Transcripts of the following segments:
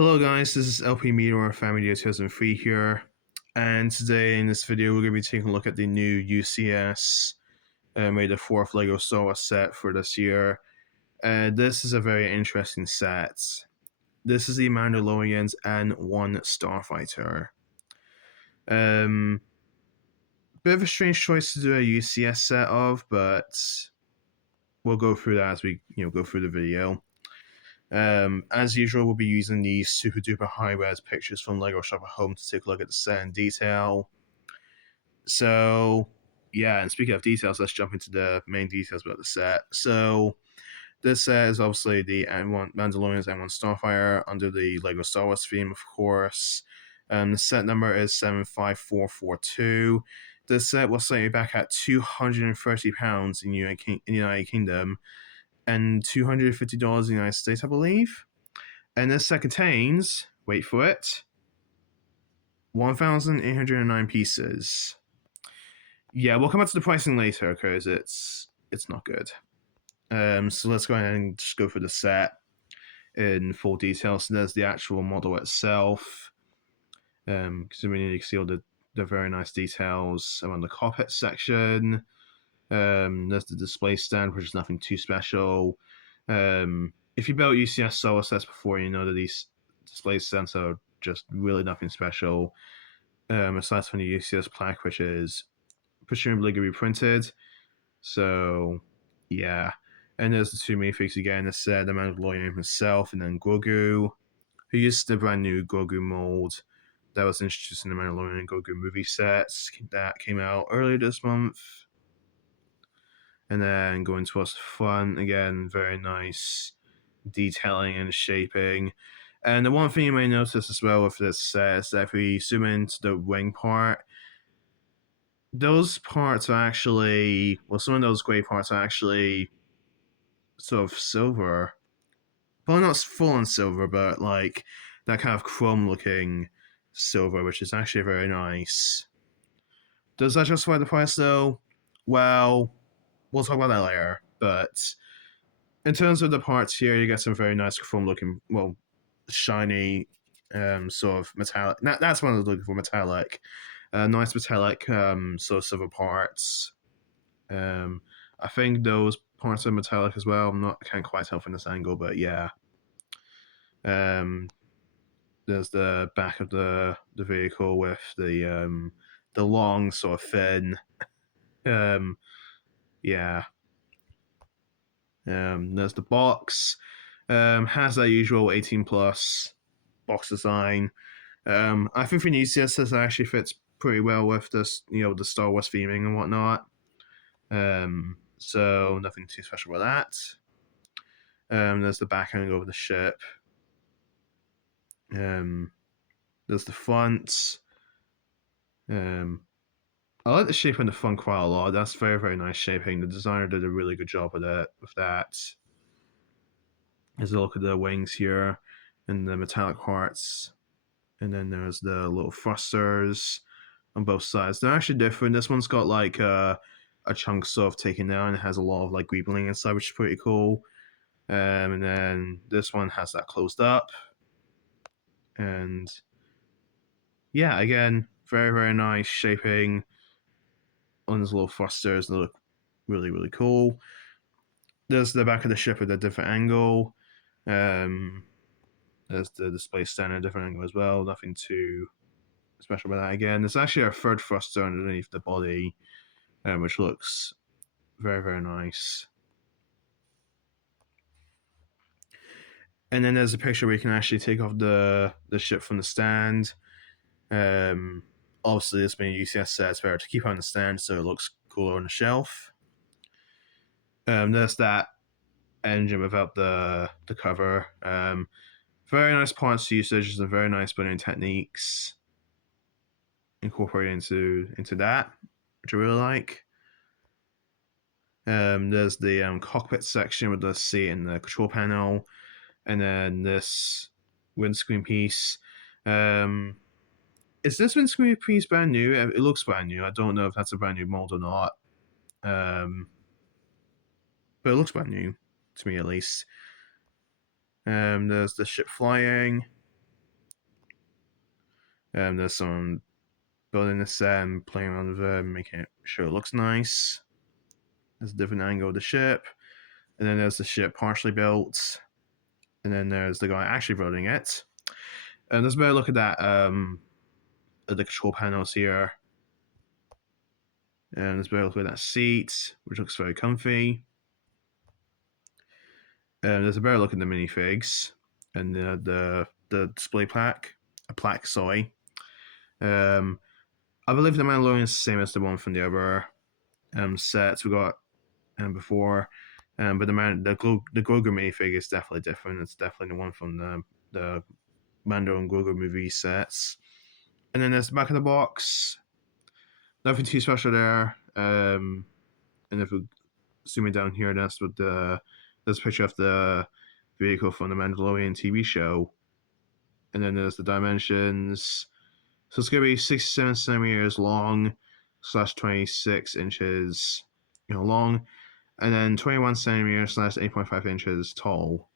Hello guys, this is LP Meteor Family 2003 here, and today in this video we're going to be taking a look at the new UCS made the fourth LEGO Star Wars set for this year. This is a very interesting set. This is the Mandalorians and one Starfighter. Bit of a strange choice to do a UCS set of, but we'll go through that as we go through the video. As usual, we'll be using these super duper high res pictures from LEGO Shop at Home to take a look at the set in detail. So, yeah, and speaking of details, let's jump into the main details about the set. So, this set is obviously the Mandalorian's M1 Starfighter under the LEGO Star Wars theme, of course. The set number is 75442. This set was slightly back at £230 in the United Kingdom and $250 in the United States, I believe. And this set contains, wait for it, 1,809 pieces. Yeah, we'll come back to the pricing later because it's not good. So let's go ahead and just go through the set in full detail. So there's the actual model itself. Because we need to see all the very nice details around the cockpit section. There's the display stand, which is nothing too special. If you built UCS solo sets before, you know that these display stands are just really nothing special. Aside from the UCS plaque, which is presumably going to be printed. So, yeah. And there's the two minifigs again. The set, the Mandalorian himself, and then Grogu, who used the brand new Grogu mold that was introduced in the Mandalorian and Grogu movie sets that came out earlier this month. And then going towards the front, again, very nice detailing and shaping. And the one thing you may notice as well with this set is that if we zoom into the wing part, those parts are actually, well, some of those gray parts are actually sort of silver. Well, not full on silver, but like that kind of chrome looking silver, which is actually very nice. Does that justify the price though? Well, we'll talk about that later. But in terms of the parts here, you get some very nice chrome looking, well, shiny, sort of metallic. That's what I was looking for, metallic. Nice metallic, sort of silver parts. I think those parts are metallic as well. I can't quite tell from this angle, but yeah. There's the back of the vehicle with the long sort of fin. Yeah. There's the box. Has that usual 18 plus box design. I think for UCS this actually fits pretty well with this, the Star Wars theming and whatnot. So nothing too special about that. There's the back angle of the ship. There's the front. I like the shape in the front quite a lot. That's very, very nice shaping. The designer did a really good job with that. There's a look at the wings here and the metallic parts. And then there's the little thrusters on both sides. They're actually different. This one's got like a chunk sort of taken down. It has a lot of like greebling inside, which is pretty cool. And then this one has that closed up. And yeah, again, very, very nice shaping on those little thrusters. They look really, really cool. There's the back of the ship at a different angle. There's the display stand at a different angle as well. Nothing too special about that. Again, there's actually a third thruster underneath the body, which looks very, very nice. And then there's a picture where you can actually take off the ship from the stand. Obviously, this being a UCS set, it's better to keep on the stand so it looks cooler on the shelf. There's that engine without the cover. Very nice parts usage and very nice building techniques incorporated into that, which I really like. There's the cockpit section with the seat and the control panel, and then this windscreen piece. Is this windscreen piece brand new? It looks brand new. I don't know if that's a brand new mold or not. But it looks brand new, to me at least. There's the ship flying. There's someone building the set and playing around with it, making sure it looks nice. There's a different angle of the ship, and then there's the ship partially built, and then there's the guy actually building it. And there's a better look at that at the control panels here. And there's a better look at that seat, which looks very comfy. And there's a better look at the minifigs and the display plaque, sorry. I believe the Mandalorian is the same as the one from the other sets we got before. But the Grogu minifig is definitely different. It's definitely the one from the Mando and Grogu movie sets. And then there's the back of the box. Nothing too special there. And if we zoom it down here, that's what there's a picture of the vehicle from the Mandalorian TV show. And then there's the dimensions. So it's going to be 67 centimeters long / 26 inches, long, and then 21 centimeters / 8.5 inches tall.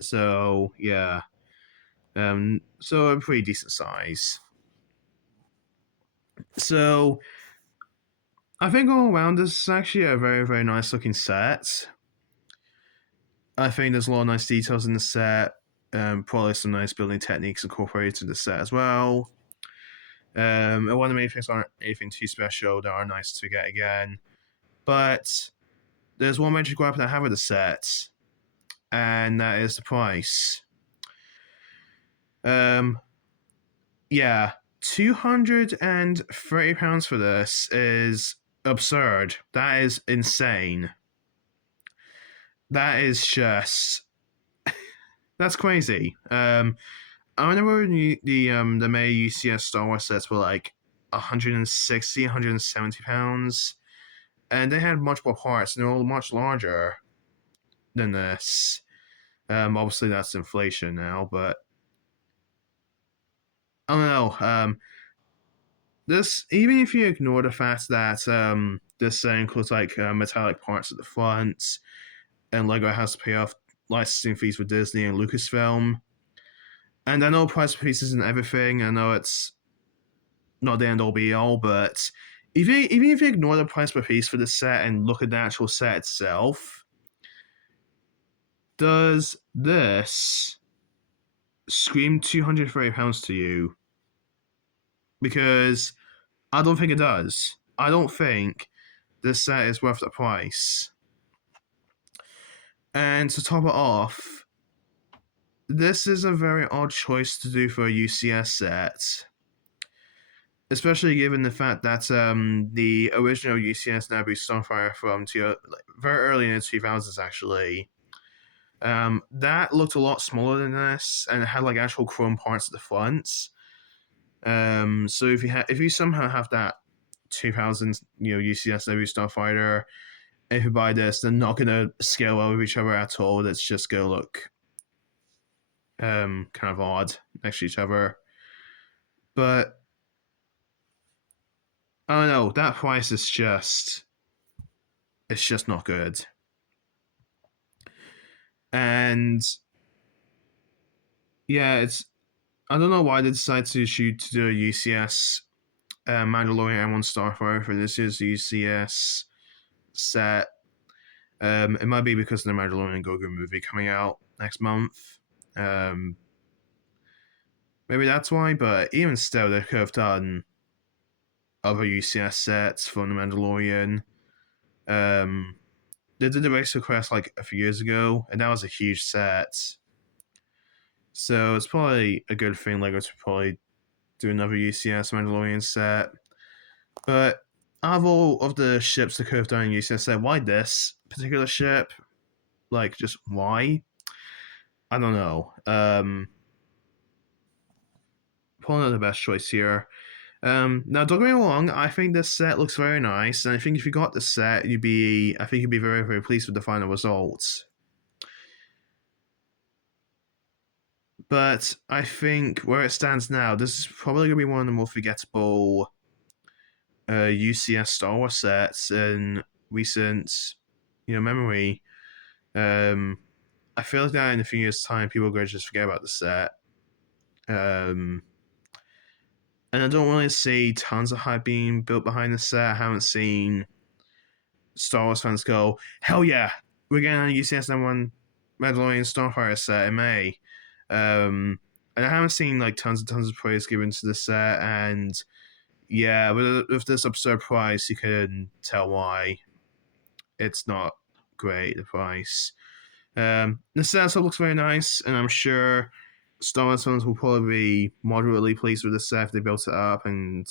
So yeah, so a pretty decent size. So I think all around this is actually a very, very nice looking set. I think there's a lot of nice details in the set. Probably some nice building techniques incorporated in the set as well. And one of the main things aren't anything too special. They are nice to get again. But there's one major gripe that I have with the set, and that is the price. Yeah, £230 for this is absurd. That is insane. That is just that's crazy. I remember the May UCS Star Wars sets were like 160, 170 pounds, and they had much more parts, and they're all much larger than this. Obviously that's inflation now, but I don't know. This, even if you ignore the fact that this includes like metallic parts at the front, and Lego has to pay off licensing fees for Disney and Lucasfilm. And I know price per piece isn't everything. I know it's not the end all be all, but even if you ignore the price per piece for the set and look at the actual set itself, does this scream £230 to you? Because I don't think it does. I don't think this set is worth the price. And to top it off, this is a very odd choice to do for a UCS set, especially given the fact that the original UCS Naboo Starfighter from very early in the 2000s actually, that looked a lot smaller than this, and it had like actual chrome parts at the front. So if you somehow have that 2000 UCS Naboo Starfighter, if you buy this, they're not gonna scale well with each other at all. It's just gonna look kind of odd next to each other. But I don't know, that price is it's just not good. And yeah, I don't know why they decided to do a UCS Mandalorian and one Starfighter for this year's UCS set. It might be because of the Mandalorian Grogu movie coming out next month. Maybe that's why, but even still, they could have done other UCS sets from the Mandalorian. They did the Race Request like a few years ago, and that was a huge set. So it's probably a good thing Lego to probably do another UCS Mandalorian set. But out of all of the ships that could have done in UCS set, why this particular ship? Like, just why? I don't know. Probably not the best choice here. Now, don't get me wrong. I think this set looks very nice, and I think if you got this set, you'd be very, very pleased with the final results. But I think where it stands now, this is probably gonna be one of the more forgettable UCS Star Wars sets in recent, memory. I feel like that in a few years' time, people are going to just forget about the set. And I don't really see tons of hype being built behind the set. I haven't seen Star Wars fans go, hell yeah, we're getting a UCS #1 Mandalorian Starfighter set in May. And I haven't seen like tons of praise given to the set, and yeah, with this absurd price, you can tell why it's not great. The price. The set also looks very nice, and I'm sure Star Wars fans will probably be moderately pleased with the set if they built it up and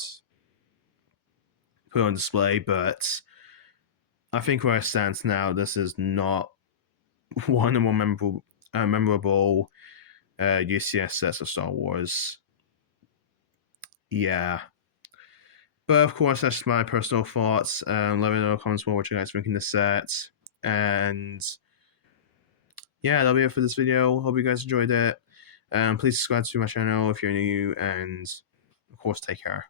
put it on display. But I think where it stands now, this is not one of the more memorable UCS sets of Star Wars. Yeah. But of course, that's just my personal thoughts. Let me know in the comments below what you guys think in the set. And yeah, that'll be it for this video. Hope you guys enjoyed it. Please subscribe to my channel if you're new, and of course, take care.